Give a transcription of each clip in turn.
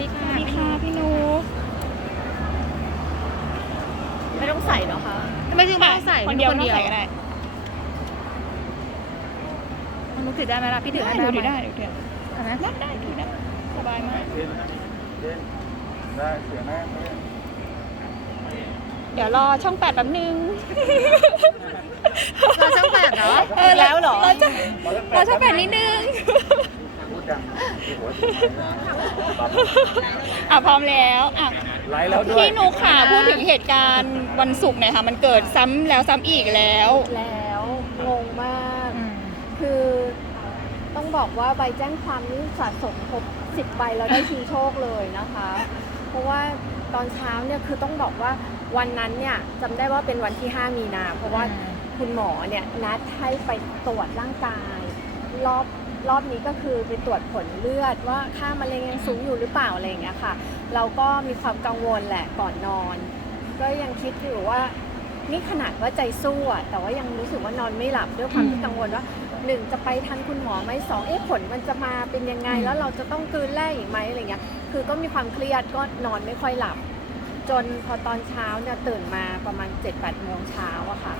ดีค่ะสวัสดีค่ะพี่นุ๊กไม่ต้องใส่เหรอคะไม่ถึงไม่ต้องใส่คนเดียวคนเดียวไม่ต้องใส่ก็ได้มันนุ๊กถือได้ไหมล่ะพี่ถือได้ได้ไหมถือได้ถือได้เอาไหมได้ได้ถือได้สบายมากเล่นเล่นได้เสียหน้าไม่ได้เดี๋ยวรอช่องแปดแป๊บนึงเราช่องแปดเนาะเออแล้วเหรอเราจะเราช่องแปดนิดนึง พูดดังที่หัวถึงอะพร้อมแล้วอะไลฟ์แล้วด้วยพี่นุกค่ะพูดถึงเหตุการณ์วันศุกร์หน่อยค่ะมันเกิดซ้ำแล้วซ้ำอีกแล้ว แล้วงงมาก คือต้องบอกว่าใบแจ้งความนี่สะสมครบ10ใบแล้วได้ชิงโชคเลยนะคะ เพราะว่าตอนเช้าเนี่ยคือต้องบอกว่าวันนั้นเนี่ยจำได้ว่าเป็นวันที่ 5 มีนา เพราะว่าคุณหมอเนี่ยนัดให้ไปตรวจร่างกาย รอบ รอบนี้ก็คือไปตรวจผลเลือดว่าค่ามะเร็งยังสูงอยู่หรือเปล่าอะไรอย่างเงี้ยค่ะ เราก็มีความกังวลแหละก่อนนอน ก็ยังคิดอยู่ว่านี่ขนาดว่าใจสู้อะแต่ว่ายังรู้สึกว่านอนไม่หลับด้วยความที่กังวลว่าหนึ่งจะไปทันคุณหมอไหมสองเอ๊ะผลมันจะมาเป็นยังไง แล้วเราจะต้องกลืนแร่อีกไหมอะไรเงี้ย คือก็มีความเครียดก็นอนไม่ค่อยหลับ จนพอตอนเช้าเนี่ยตื่นมาประมาณ7จ็ดแปดโมงเช้าอะค่ะ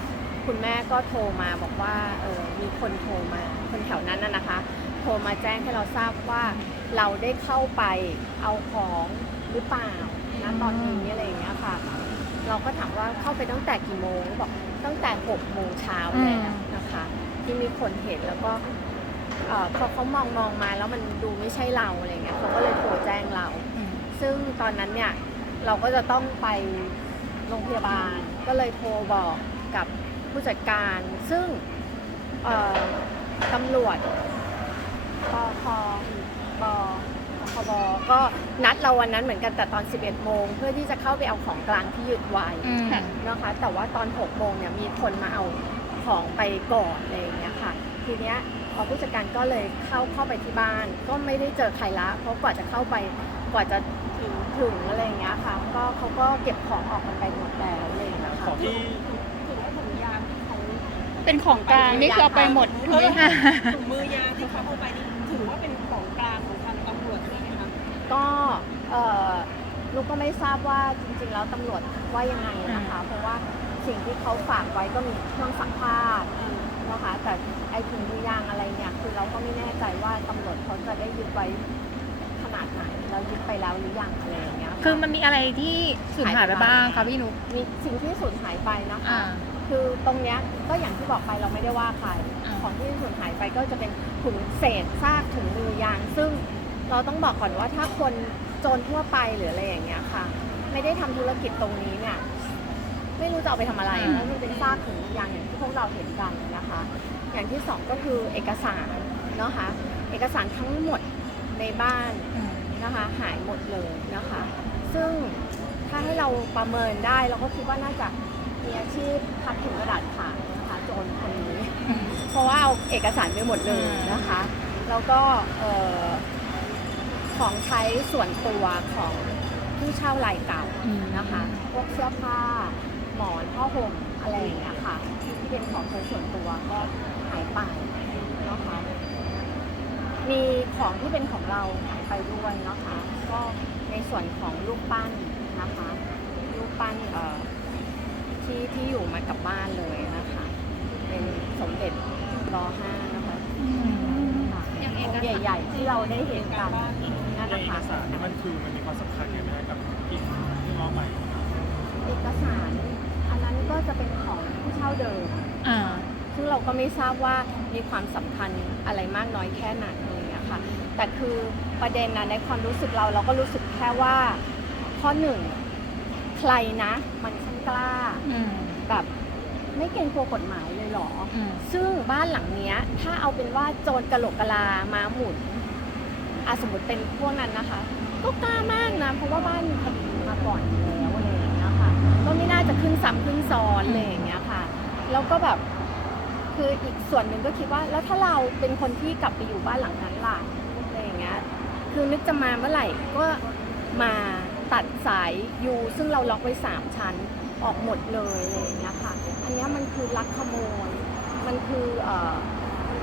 คุณแม่ก็โทรมาบอกว่าเออมีคนโทรมาคนแถวนั้นน่ะนะคะ โทรมาแจ้งให้เราทราบว่าเราได้เข้าไปเอาของหรือเปล่านะตอนนี้อะไรอย่างเงี้ยค่ะ เราก็ถามว่าเข้าไปตั้งแต่กี่โมงบอกตั้งแต่6โมงเช้าแล้วนะคะ ที่มีคนเห็นแล้วก็เอ่อพอเขามองมองมาแล้วมันดูไม่ใช่เราอะไรเงี้ยเขาก็เลยโทรแจ้งเรา ซึ่งตอนนั้นเนี่ยเราก็จะต้องไปโรงพยาบาลก็เลยโทรบอก ผู้จัดการซึ่งเอ่อตำรวจปคบคบก็นัดเราวันนั้นเหมือนกันแต่ตอน 11 โมง เพื่อที่จะเข้าไปเอาของกลางที่ยึดไว้อืมนะคะแต่ว่าตอน 6 โมงเนี่ยมีคนมาเอาของไปก่อนอะไรอย่างเงี้ยค่ะ ทีเนี้ยพอผู้จัดการก็เลยเข้าเข้าไปที่บ้าน ก็ไม่ได้เจอใครละ เพราะกว่าจะเข้าไปกว่าจะถึงถึงอะไรอย่างเงี้ยค่ะ ก็เขาก็เก็บของออกกันไปหมดแล้วอะไรอย่างเงี้ยค่ะของที่ ถือว่าถุงยางที่เขา เป็นของกลางนี่คือเอาไปหมดถูกไหมคะถุงมือยางที่เขาเอาไปนี่ถือว่าเป็นของกลางของทางตำรวจใช่ไหมคะก็เอ่อลูกก็ไม่ทราบว่าจริง ๆ แล้วตำรวจว่ายังไงนะคะ เพราะว่าสิ่งที่เขาฝากไว้ก็มีเครื่องซักผ้านะคะแต่ไอ้ถุงมือยางอะไรเนี่ยคือเราก็ไม่แน่ใจว่าตำรวจเขาจะได้ยึดไว้ขนาดไหนแล้วยึดไปแล้วหรือยังอะไรอย่างเงี้ยะคือมันมีอะไรที่สูญหายไปบ้างคะพี่นุ๊กมีสิ่งที่สูญหายไปนะคะอ่า คือตรงเนี้ยก็อย่างที่บอกไปเราไม่ได้ว่าใครอ่าของที่สูญหายไปก็จะเป็นถุงเศษซากถุงมือยาง ซึ่งเราต้องบอกก่อนว่าถ้าคนโจรทั่วไปหรืออะไรอย่างเงี้ยค่ะ ไม่ได้ทำธุรกิจตรงนี้เนี่ยไม่รู้จะเอาไปทำอะไรเพราะมันเป็นซากถุงมือยางอย่างที่พวกเราเห็นกันนะคะ อย่างที่สองก็คือเอกสารเนาะคะเอกสารทั้งหมดในบ้านนะคะหายหมดเลยนะคะ ซึ่งถ้าให้เราประเมินได้เราก็คิดว่าน่าจะมีอาชีพ พับถุงกระดาษขายนะคะโจรคนนี้ เพราะว่าเอาเอกสารไปหมดเลยนะคะ แล้วก็เอ่อของใช้ส่วนตัวของผู้เช่ารายเก่านะคะ พวกเสื้อผ้า หมอนผ้าห่มอะไรอย่างเงี้ยค่ะ ที่เป็นของใช้ส่วนตัวก็หายไปนะคะมีของที่เป็นของเราหายไปด้วยนะคะ ก็ในส่วนของรูปปั้นนะคะรูปปั้นเอ่อ ที่ที่อยู่มากับบ้านเลยนะคะ เป็นสมเด็จรห้านะคะค่ะองค์ใหญ่ๆที่เราได้เห็นกันนั่นเอนะกคะสารนี่มันคือมันมีความสำคัญยังไงกับกิจที่มอบไปเอกสาร อันนั้นก็จะเป็นของผู้เช่าเดิม อ่า ซึ่งเราก็ไม่ทราบว่ามีความสำคัญอะไรมากน้อยแค่ไหนอะไรอย่างเงี้ยค่ะแต่คือประเด็นนะในความรู้สึกเราเราก็รู้สึกแค่ว่า ข้อหนึ่งใครนะมันช่าง กล้า อืมแบบไม่เกรงกลัวกฎหมายเลยเหรอ อืม ซึ่งบ้านหลังเนี้ย ถ้าเอาเป็นว่าโจรกะโหลกกะลามาหมุนอาสมมติเป็นพวกนั้นนะคะ ก็กล้ามากนะ เพราะว่าบ้านมีคดีมาก่อนอยู่แล้วอะไรอย่างเงี้ยค่ะก็ไม่น่าจะขึ้นซ้ำขึ้นซ้อนเลยอย่างเงี้ยค่ะ แล้วก็แบบคืออีกส่วนหนึ่งก็คิดว่า แล้วถ้าเราเป็นคนที่กลับไปอยู่บ้านหลังนั้นล่ะอะไรอย่างเงี้ยคือนึกจะมาเมื่อไหร่ก็มาตัดสายยูซึ่งเราล็อกไว้สามชั้น ออกหมดเลยอะไรอย่างเงี้ยค่ะ อันนี้มันคือลักขโมย มันคือเอ่อ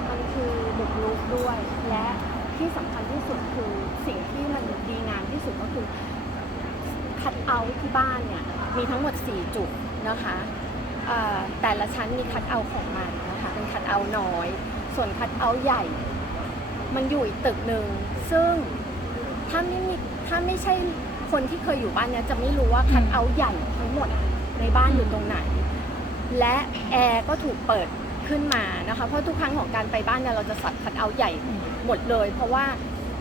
มันคือบุกรุกด้วย และที่สำคัญที่สุดคือสิ่งที่มันดีงามที่สุดก็คือคัดเอาที่บ้านเนี่ยมีทั้งหมด 4 จุดนะคะเอ่อแต่ละชั้นมีคัดเอาของมันนะคะเป็นคัดเอาน้อย ส่วนคัดเอาใหญ่ มันอยู่อีกตึกหนึ่งซึ่งถ้าไม่มีถ้าไม่ใช่คนที่เคยอยู่บ้านเนี้ยจะไม่รู้ว่าคัดเอาใหญ่ทั้งหมด ในบ้านอยู่ตรงไหน และแอร์ก็ถูกเปิดขึ้นมานะคะเพราะทุกครั้งของการไปบ้านเนี่ยเราจะสัดคัดเอาใหญ่หมดเลย เพราะว่า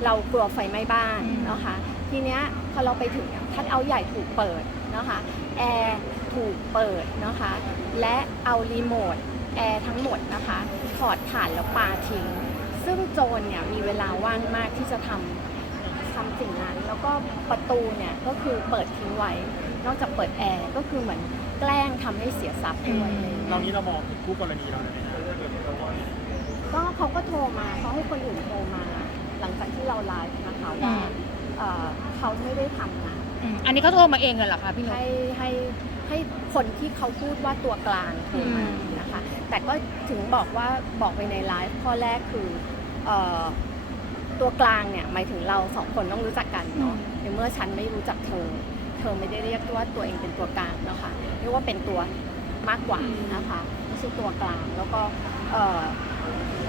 เรากลัวไฟไหม้บ้านนะคะทีเนี้ยพอเราไปถึงคัดเอาใหญ่ถูกเปิดนะคะแอร์ถูกเปิดนะคะและเอารีโมทแอร์ทั้งหมดนะคะถอดถ่านแล้วปาทิ้ง ซึ่งโจรเนี่ยมีเวลาว่างมากที่จะทำทำสิ่งนั้น ก็ประตูเนี่ยก็คือเปิดทิ้งไว้ นอกจากเปิดแอร์ก็คือเหมือนแกล้งทำให้เสียทรัพย์ด้วยเรานี้เรามองถึงคู่กรณีเราเลยไหมครับถ้าเกิดเราว่าก็เขาก็โทรมาเขาให้คนอื่นโทรมา หลังจากที่เราไลฟ์นะคะว่าเอ่อเขาไม่ได้ทำนะอืมอันนี้เขาโทรมาเองเลยเหรอคะพี่นุ๊ก ให้ให้ให้คนที่เขาพูดว่าตัวกลางโทรมาอืม นะคะ แต่ก็ถึงบอกว่าบอกไปในไลฟ์ข้อแรกคือเอ่อ ตัวกลางเนี่ยหมายถึงเราสองคนต้องรู้จักกันเนาะในเมื่อฉันไม่รู้จักเธอ เธอไม่ได้เรียกว่าตัวเองเป็นตัวกลางนะคะเรียกว่าเป็นตัวมากกว่านะคะไม่ใช่ตัวกลางแล้วก็เอ่อ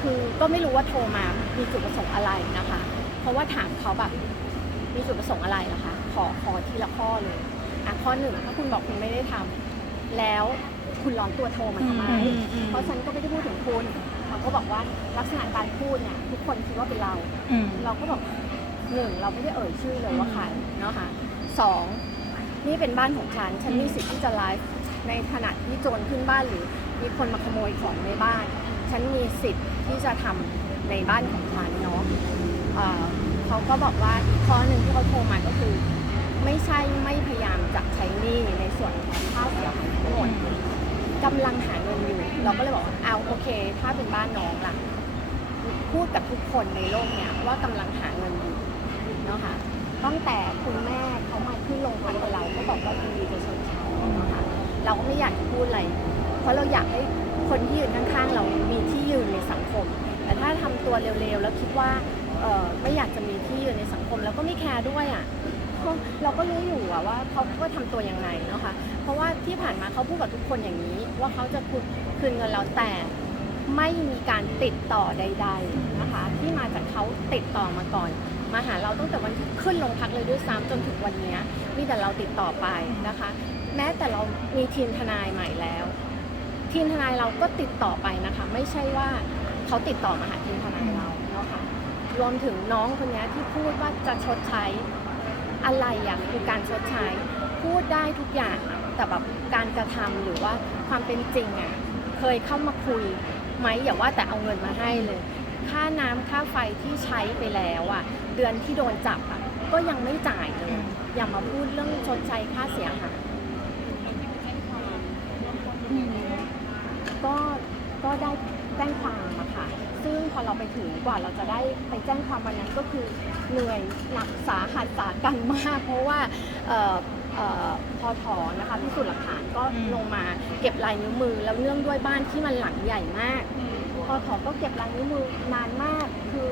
คือก็ไม่รู้ว่าโทรมามีจุดประสงค์อะไรนะคะ เพราะว่าถามเขาแบบมีจุดประสงค์อะไรล่ะคะ ขอขอทีละข้อเลยอะข้อหนึ่งถ้าคุณบอกคุณไม่ได้ทำแล้วคุณร้อนตัวโทรมาทำไมอืมอืมเพราะฉันก็ไม่ได้พูดถึงคุณ เขาก็บอกว่าลักษณะการพูดเนี่ยทุกคนคิดว่าเป็นเรา อืม เราก็บอกหนึ่งเราไม่ได้เอ่ยชื่อเลยว่าใครเนาะค่ะสองนี่เป็นบ้านของฉัน ฉันมีสิทธิ์ที่จะไลฟ์ในขณะที่โจรขึ้นบ้านหรือ มีคนมาขโมยของในบ้าน ฉันมีสิทธิ์ที่จะทำในบ้านของฉันเนาะเอ่อเขาก็บอกว่าอีกข้อหนึ่งที่เขาโทรมาก็คือ ไม่ใช่ไม่พยายามจะใช้หนี้ในส่วนของค่าเสียหายทั้งหมด กำลังหาเงินอยู่ เราก็เลยบอกว่าเอาโอเค ถ้าเป็นบ้านน้องล่ะ พูดกับทุกคนในโลกเนี่ยว่ากำลังหาเงินอยู่เนาะค่ะ ตั้งแต่คุณแม่เขามาขึ้นโรงพักกับเราก็บอกว่ายินดีจะชดใช้เนาะคะเราก็ไม่อยากจะพูดอะไร เพราะเราอยากให้คนที่ยืนข้างๆ เรามีที่ยืนในสังคม แต่ถ้าทำตัวเร็วๆ แล้วคิดว่าเอ่อไม่อยากจะมีที่ยืนในสังคม แล้วก็ไม่แคร์ด้วยอะ ก็เราก็รู้อยู่อะว่าเขาก็ทำตัวยังไงเนาะค่ะเพราะว่าที่ผ่านมาเขาพูดกับทุกคนอย่างนี้ ว่าเขาจะคืนคืนเงินเราแต่ไม่มีการติดต่อใด ๆนะคะ ที่มาจากเขาติดต่อมาก่อน มาหาเราตั้งแต่วันที่ขึ้นโรงพักเลยด้วยซ้ำจนถึงวันนี้มีแต่เราติดต่อไปนะคะ แม้แต่เรามีทีมทนายใหม่แล้ว ทีมทนายเราก็ติดต่อไปนะคะ ไม่ใช่ว่าเขาติดต่อมาหาทีมทนายเราเนาะค่ะรวมถึงน้องคนนี้ที่พูดว่าจะชดใช้ อะไรอะคือการชดใช้ พูดได้ทุกอย่างอะแต่แบบการกระทำหรือว่าความเป็นจริงอะเคยเข้ามาคุยไหมอย่าว่าแต่เอาเงินมาให้เลย ค่าน้ำค่าไฟที่ใช้ไปแล้วอะเดือนที่โดนจับอะก็ยังไม่จ่ายเลยอย่ามาพูดเรื่องชดใช้ค่าเสียหาย ก็ก็ได้แจ้งความอะค่ะซึ่งพอ เราไปถึงกว่าเราจะได้ไปแจ้งความวันนั้นก็คือเหนื่อยหนักสาหัสสากันมาก เพราะว่าออพอถอนะคะพิสูจน์หลักฐานก็ลงมาเก็บลายนิ้วมือ แล้วเนื่องด้วยบ้านที่มันหลังใหญ่มากพอถอก็เก็บลายนิ้วมือนานมากคือ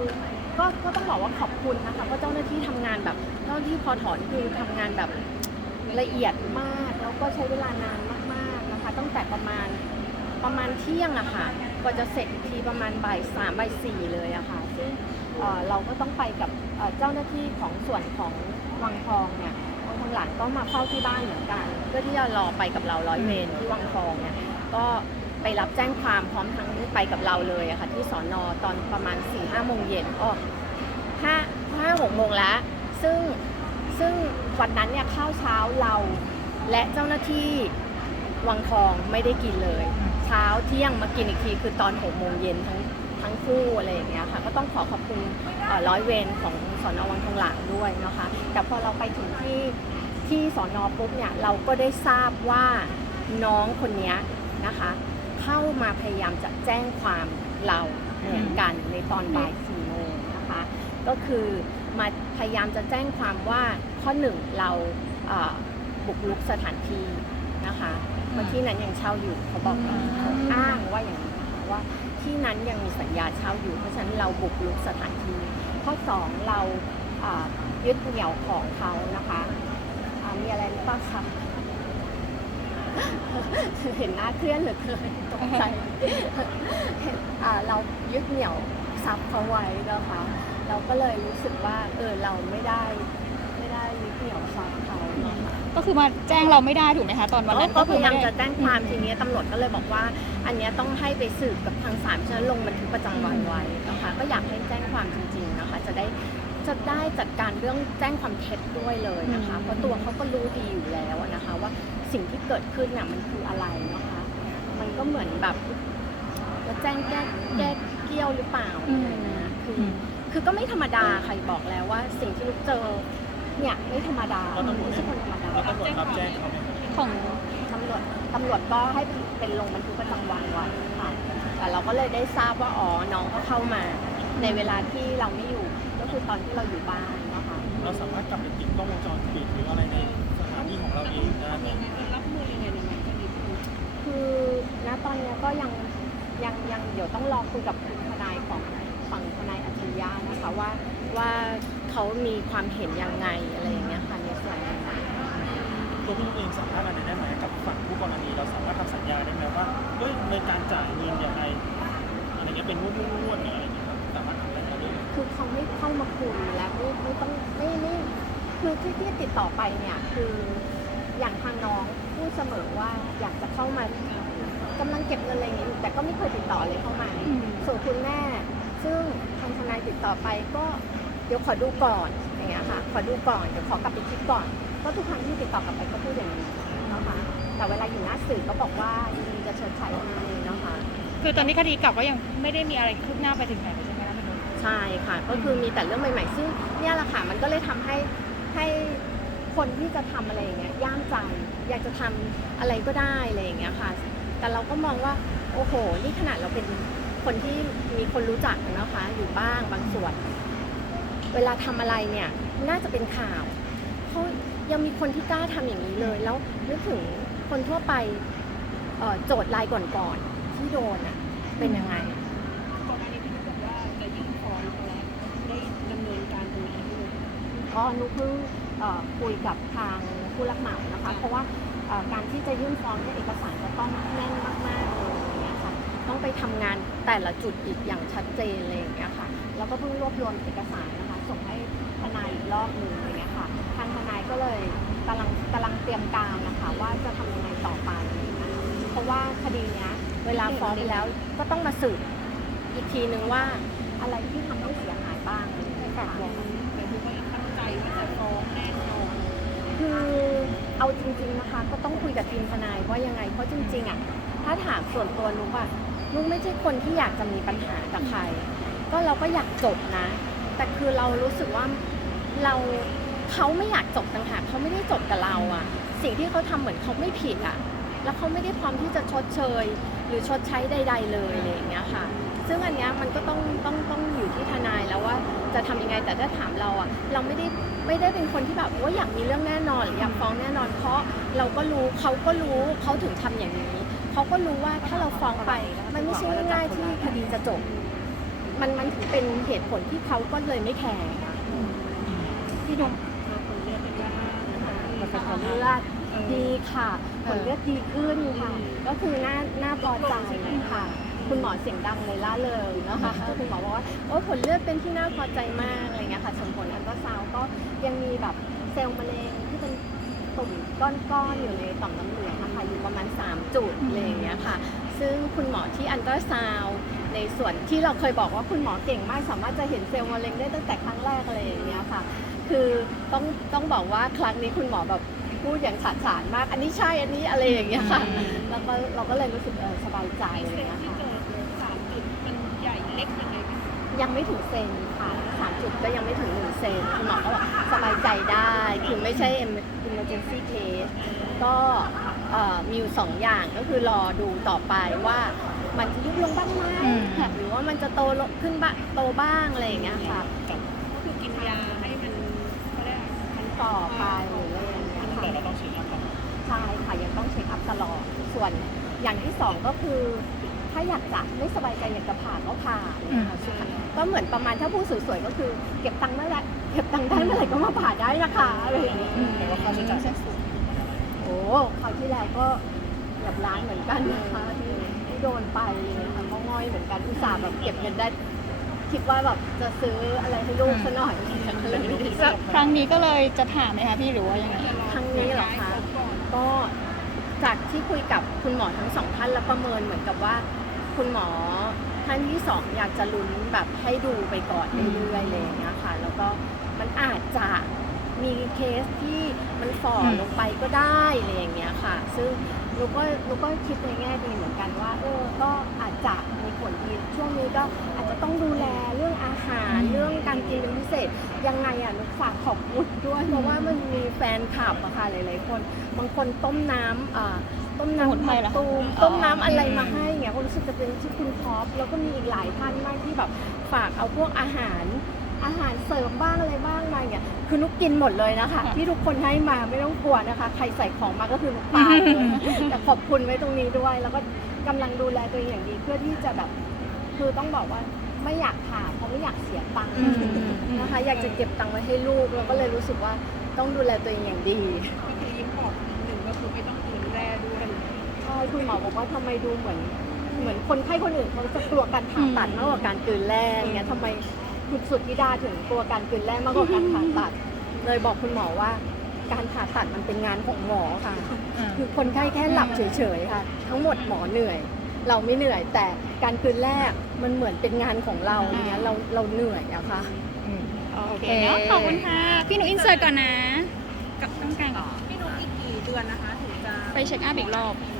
ก็ก็ต้องบอกว่าขอบคุณนะคะเพราะเจ้าหน้าที่ทำงานแบบเจ้าหน้าที่พอถอนคือทำงานแบบละเอียดมาก แล้วก็ใช้เวลานานมากๆนะคะตั้งแต่ประมาณประมาณเที่ยงอะค่ะ กว่าจะเสร็จอีกทีประมาณบ่ายสามบ่ายสี่เลยอะค่ะ ซึ่งเอ่อเราก็ต้องไปกับเอ่อเจ้าหน้าที่ของส่วนของวังทองเนี่ยวังทองหลังก็มาเฝ้าที่บ้านเหมือนกัน เพื่อที่จะรอไปกับเราร้อยเวรที่วังทองเนี่ย ก็ไปรับแจ้งความพร้อมทั้งไปกับเราเลยอะค่ะที่สอนอตอนประมาณ4ี่ห้าโมงเย็นอ้อห้าห้าหกโมงแล้วซึ่งซึ่งวันนั้นเนี่ยข้าวเช้าเราและเจ้าหน้าที่วังทองไม่ได้กินเลยเช้าเที่ยงมากินอีกทีคือตอนหกโมงเย็นทั้งทั้งคู่อะไรอย่างเงี้ยค่ะก็ต้องขอขอบคุณร้อยเวรของสอนอวังทองหลางด้วยนะคะแต่พอเราไปถึงที่ที่สอนอปุ๊บเนี่ยเราก็ได้ทราบว่าน้องคนนี้นะคะเข้ามาพยายามจะแจ้งความเราเหมือนกันในตอนบ่ายสี่โมงนะคะก็คือมาพยายามจะแจ้งความว่าข้อหนึ่งเราบุกรุกสถานที่นะคะ เมื่อที่นั้นยังเช่าอยู่เขาบอกเราเขาอ้างว่าอย่างนี้นะคะว่าที่นั้นยังมีสัญญาเช่าอยู่ เพราะฉะนั้นเราบุกรุกสถานที่ข้อสองเราอ่ายึดเหนี่ยวของเขานะคะอ่ามีอะไรหรือเปล่าคะเห็นหน้าเครียดเหลือเกินตกใจเห็นอ่าเรายึดเหนี่ยวทรัพย์เขาไว้นะคะเราก็เลยรู้สึกว่าเออเราไม่ได้ไม่ได้ยึดเหนี่ยวทรัพย์เขานะคะ ก็คือมาแจ้งเราไม่ได้ถูกไหมคะตอนวันนั้นก็พคือยายามไม่ได้จะแจ้งความทีนี้ตำรวจก็เลยบอกว่า อันเนี้ยต้องให้ไปสืบกับทางศาลฉะนั้นลงบันทึกประจำวันไว้นะคะก็อยากให้แจ้งความจริงๆนะคะจะได้จะได้จัดการเรื่องแจ้งความเท็จด้วยเลยนะคะเพราะตัวเขาก็รู้ดีอยู่แล้วนะคะว่าสิ่งที่เกิดขึ้นน่ะมันคืออะไรนะคะ มันก็เหมือนแบบจะแจ้งแก้แก้เกี้ยวหรือเปล่าอะไรอย่างเงี้ยคืออคือก็ไม่ธรรมดาใครบอกแล้วว่าสิ่งที่ลูกเจอ เนี่ยไม่ธรรมดาแล้วตำรวจไม่ใช่คนธรรมดาแล้วตำรวจรับแจ้งเขาไหมครับของตำรวจตำรวจก็ให้เป็นลงบันทึกประจำวันไว้ค่ะแต่เราก็เลยได้ทราบว่าอ๋อน้องก็เข้ามา ในเวลาที่เราไม่อยู่ ก็คือตอนที่เราอยู่บ้านนะคะเราสามารถกลับไปติดกล้องวงจรปิดหรืออะไรในสถานที่ของเราเองได้ไหมยังไงรับมือยังไงในคดีนี้คือณตอนเนี้ยก็ยังยังยังเดี๋ยวต้องรอคุยกับคุณทนายของฝั่งทนายอัจฉริยะนะคะว่า ว่าเขามีความเห็นยังไงอะไรอย่างเงี้ยค่ะในส่วนนี้ตัวพี่เองสามารถอะไรได้ไหมกับฝั่งผู้กรณีเราสามารถทำสัญญาได้ไหมว่าเฮ้ยในการจ่ายเงินอย่างไรอะไรเงี้ยเป็นงวดๆหรืออะไรเงี้ยครับสามารถทำได้ไหมด้วยคือเขาไม่เข้ามาคุยและไม่ไม่ต้องไม่ไม่คือที่ที่ติดต่อไปเนี่ยคืออย่างทางน้องพูดเสมอว่าอยากจะเข้ามากำลังเก็บเงินอะไรอย่างนี้อยู่แต่ก็ไม่เคยติดต่อเลยเข้ามาส่วนคุณแม่ ซึ่งทางทนายติดต่อไปก็เดี๋ยวขอดูก่อนอย่างเงี้ยค่ะ ขอดูก่อนเดี๋ยวขอกลับไปคิดก่อนก็ทุกครั้งที่ติดต่อกลับไปก็พูดอย่างนี้นะคะแต่เวลาอยู่หน้าสื่อก็บอกว่ายินดีจะชดใช้ให้นะคะคือตอนนี้คดีกลับก็ยังไม่ได้มีอะไรคืบหน้าไปถึงไหนเลยใช่ไหมคะพี่นุชใช่ค่ะ ก็คือมีแต่เรื่องใหม่ๆ ซึ่งเนี่ยแหละค่ะมันก็เลยทำให้ให้คนที่จะทำอะไรอย่างเงี้ยย่ามใจอยากจะทำอะไรก็ได้อะไรอย่างเงี้ยค่ะ แต่เราก็มองว่าโอ้โห นี่ขนาดเราเป็นคนที่มีคนรู้จักนะคะอยู่บ้างบางส่วน เวลาทำอะไรเนี่ยน่าจะเป็นข่าวเขายังมีคนที่กล้าทำอย่างนี้เลย แล้วนึกถึงคนทั่วไปโจทย์รายก่อนๆที่โดนอะเป็นยังไงก่อนหน้านี้พี่บอกว่าจะยื่นฟ้องแล้วได้ดำเนินการตรงนี้ด้วยก็นุกเพิ่งคุยกับทางผู้รับเหมานะคะ เพราะว่าการที่จะยื่นฟ้องเนี่ยเอกสารจะต้องแน่นมากๆเลยอย่างเงี้ยค่ะ ต้องไปทำงานแต่ละจุดอีกอย่างชัดเจนเลยอย่างเงี้ยค่ะ แล้วก็เพิ่งรวบรวมเอกสารนะคะ ส่งให้ทนายอีกรอบหนึ่งอย่างเงี้ยค่ะ ทางทนายก็เลยกำลังกำลังเตรียมการนะคะว่าจะทำยังไงต่อไปอะไรเงี้ยเพราะว่าคดีเนี้ยเวลาฟ้องไปแล้วก็ต้องมาสืบอีกทีนึงว่าอะไรที่ทำให้เสียหายบ้างอะไรเงี้ยค่ะแต่คือก็ยังตั้งใจว่าจะฟ้องแน่นอนคือเอาจริง ๆนะคะ ก็ต้องคุยกับทีมทนายว่ายังไงเพราะจริงๆอะถ้าถามส่วนตัวนุกอะนุกไม่ใช่คนที่อยากจะมีปัญหากับใคร ก็เราก็อยากจบนะ แต่คือเรารู้สึกว่าเราเขาไม่อยากจบต่างหากเขาไม่ได้จบกับเราอะสิ่งที่เขาทำเหมือนเขาไม่ผิดอะแล้วเขาไม่ได้พร้อมที่จะชดเชย หรือชดใช้ใด ๆ เลยอะไรอย่างเงี้ยค่ะ ซึ่งอันเนี้ยมันก็ต้องต้องต้องอยู่ที่ทนายแล้วว่าจะทำยังไงแต่ถ้าถามเราอะเราไม่ได้ไม่ได้เป็นคนที่แบบว่าอยากมีเรื่องแน่นอนหรืออยากฟ้องแน่นอน เพราะเราก็รู้เขาก็รู้เขาถึงทำอย่างนี้เขาก็รู้ว่าถ้าเราฟ้องไปมันไม่ใช่ง่ายที่คดีจะจบ มันมันถึงเป็นเหตุผลที่เขาก็เลยไม่แคร์ค่ะพี่นมคนเลือกเป็นว่าผลเลือดดีค่ะ ผลเลือดดีขึ้นค่ะ ก็คือหน้าหน้าพอใจค่ะ คุณหมอเสียงดังเลยล่าเริงนะคะคุณหมอบอกว่าโอ้ผลเลือดเป็นที่น่าพอใจมากอะไรเงี้ยค่ะส่งผลอันตราซาวด์ก็ยังมีแบบเซลล์มะเร็งที่เป็นตุ่มก้อนๆอยู่ในต่อมน้ำเหลืองนะคะอยู่ประมาณ 3 จุดอะไรอย่างเงี้ยค่ะ ซึ่งคุณหมอที่อันตราซาวด์ ในส่วนที่เราเคยบอกว่าคุณหมอเก่งมาก สามารถจะเห็นเซลล์มะเร็งได้ตั้งแต่ครั้งแรกอะไรอย่างเงี้ยค่ะ คือต้องต้องบอกว่าครั้งนี้คุณหมอแบบพูดอย่างฉาดฉานมาก อันนี้ใช่อันนี้อะไรอย่างเงี้ยค่ะแล้วก็เราก็เลยรู้สึกเออสบายใจอะไรเซ็นเงี้ยที่ค่ะเจอสามจุดมันใหญ่เล็กยังไงพี่ยังไม่ถึงเซนค่ะสามจุดก็ยังไม่ถึงหนึ่งเซนคุณหมอก็บอกสบายใจได้ คือไม่ใช่ emergency case ก็เอ่อมีอยู่สองอย่างก็คือรอดูต่อไปว่า มันจะยุบลงบ้างไหมอืมหรือว่ามันจะโตลงขึ้นบ้างโตบ้างอะไรอย่างเงี้ยค่ะก็คือกินยาให้มันก็ได้มันต่อไปหรืออะไรอย่างเงี้ยค่ะแต่เราต้องเช็คอัพก่อนใช่ค่ะยังต้องเช็คอัพตลอด ส่วนอย่างที่สองก็คือ ถ้าอยากจะไม่สบายใจอยากจะผ่าก็ผ่าอะไรอย่างเงี้ยค่ะก็เหมือนประมาณถ้าพูดสวยๆก็คือ เก็บตังค์เมื่อไหร่เก็บตังค์ได้เมื่อไหร่ก็มาผ่าได้นะคะอะไรอย่างเงี้ยแต่ว่าค่าใช้จ่ายสูงโอ้คราวที่แล้วก็เกือบล้านเหมือนกันนะคะที่ที่ โดนไปนะคะก็ง่อยเหมือนกันอุตส่าห์แบบเก็บเงินได้ คิดว่าแบบจะซื้ออะไรให้ลูกซะหน่อยเลยไม่ได้ซื้อครั้งนี้ก็เลยจะผ่าไหมคะพี่หรือว่ายังไงครั้งนี้เหรอคะก็จากที่คุยกับคุณหมอทั้งสองท่านแล้วประเมินเหมือนกับว่า คุณหมอท่านที่สองอยากจะลุ้นแบบให้ดูไปก่อนเรื่อยๆเลยอย่างเงี้ยค่ะแล้วก็มันอาจจะมีเคสที่มันฝ่ออืมลงไปก็ได้อะไรอย่างเงี้ยค่ะ ซึ่ง ลูกก็ลูกก็คิดในแง่ดีเหมือนกันว่า เออ ก็อาจจะมีผลดีช่วงนี้ก็อาจจะต้องดูแลเรื่องอาหารเรื่องการกินเป็นพิเศษ ยังไงอะนุกฝากขอบคุณด้วย เพราะว่ามันมีแฟนคลับอะค่ะหลาย ๆ คน บางคนต้มน้ำอ่าต้มสมุนน้ำไพรเหรอคะตูมอ๋อต้มน้ำอะไรมาให้เงี้ยก็รู้สึกจะเป็นที่คุณท็อปแล้วก็มีอีกหลายท่านมากที่แบบฝากเอาพวกอาหาร อาหารเสริมบ้างอะไรบ้างมาเนี่ยคือนุกกินหมดเลยนะคะ ที่ทุกคนให้มาไม่ต้องกลัวนะคะ ใครใส่ของมาก็คือนุกปาเลยแต่ขอบคุณไว้ตรงนี้ด้วย แล้วก็กำลังดูแลตัวเองอย่างดีเพื่อที่จะแบบคือต้องบอกว่าไม่อยากผ่าเพราะไม่อยากเสียตังค์อืมนะคะ อยากจะเก็บตังค์ไว้ให้ลูกแล้วก็เลยรู้สึกว่าต้องดูแลตัวเองอย่างดีก็คือยิ้มบอกนิดนึงก็คือไม่ต้องกินแร่ด้วยใช่คุณหมอบอกว่าทำไมดูเหมือน เหมือนคนไข้คนอื่นเขาจะกลัวการผ่าตัดมากกว่าการกลืนแร่อย่างเงี้ยทำไม คุณสุดธิดาถึงกลัวการกลืนแร่มากกว่าการผ่าตัด เลยบอกคุณหมอว่า การผ่าตัดมันเป็นงานของหมอค่ะ คือคนไข้แค่หลับเฉยๆค่ะ ทั้งหมดหมอเหนื่อย เราไม่เหนื่อยแต่การกลืนแร่มันเหมือนเป็นงานของเราอย่างเงี้ยเราเราเหนื่อยอะค่ะโอเคเนาะขอบคุณค่ะ พี่หนูอินเสิร์ตก่อนนะ กับต้องการพี่นุ๊กอีกกี่เดือนนะคะถึงจะไปเช็คอัพอีกรอบอ